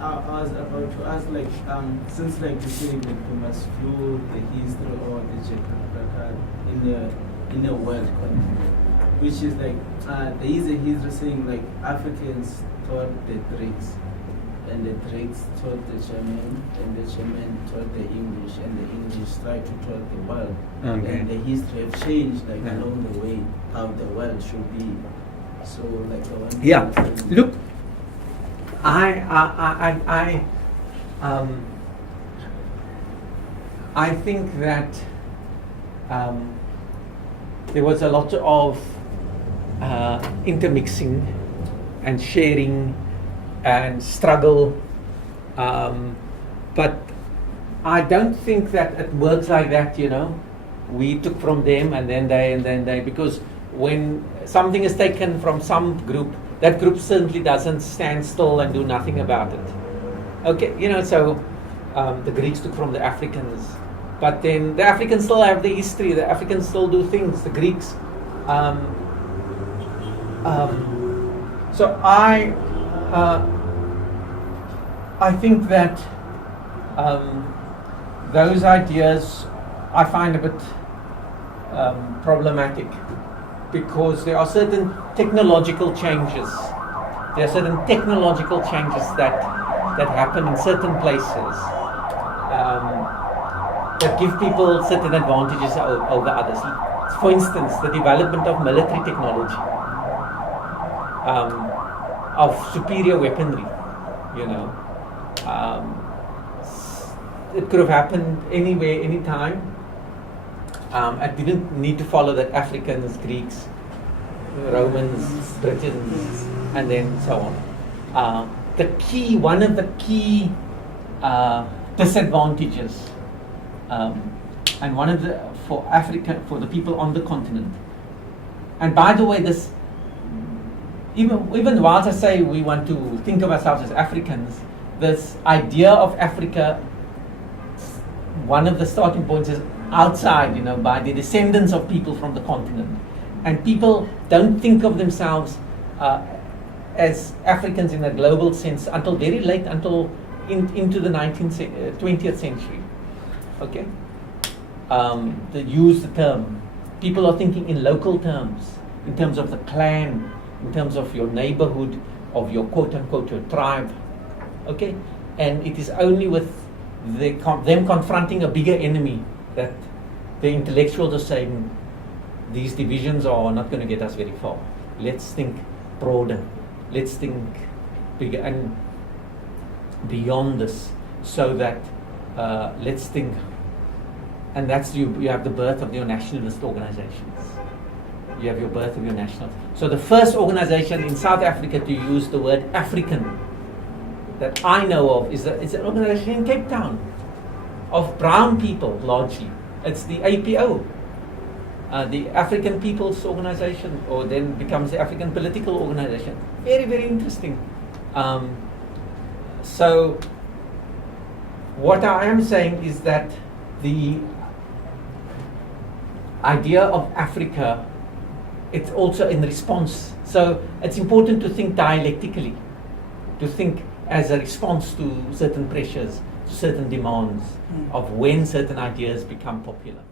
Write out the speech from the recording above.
I was about to ask, like, since like you say like we must view the history or the geographical in a world context, which is like there is a history saying like Africans taught the Greeks, and the Greeks taught the German, and the German taught the English, and the English tried to taught the world. Okay. And the history have changed like along the way how the world should be. So like I want to Look, I think that there was a lot of intermixing and sharing and struggle, but I don't think that it works like that. You know, we took from them and then they because when something is taken from some group, that group certainly doesn't stand still and do nothing about it. Okay, you know, so the Greeks took from the Africans, but then the Africans still have the history, the Africans still do things, the Greeks. So I think that those ideas I find a bit problematic, because there are certain technological changes. There are certain technological changes that happen in certain places that give people certain advantages over others. For instance, the development of military technology, of superior weaponry. You know, it could have happened anywhere, anytime. I didn't need to follow that Africans, Greeks, Romans, Britons, and then so on. One of the key disadvantages, and one of the for Africa, for the people on the continent. And by the way, this even whilst I say we want to think of ourselves as Africans, this idea of Africa, one of the starting points is outside, you know, by the descendants of people from the continent. And people don't think of themselves as Africans in a global sense until very late, until into the 20th century. Okay? They use the term. People are thinking in local terms, in terms of the clan, in terms of your neighborhood, of your quote-unquote your tribe. Okay? And it is only with them confronting a bigger enemy that the intellectuals are saying these divisions are not going to get us very far. Let's think broader. Let's think bigger and beyond this, so that let's think. And that's you have the birth of your nationalist organizations. You have your birth of your national. So the first organization in South Africa to use the word African that I know of is an organization in Cape Town of brown people largely. It's the APO, the African People's Organization, or then becomes the African Political Organization. Very, very interesting. So what I am saying is that the idea of Africa, it's also in response. So it's important to think dialectically, to think as a response to certain pressures, to certain demands of when certain ideas become popular.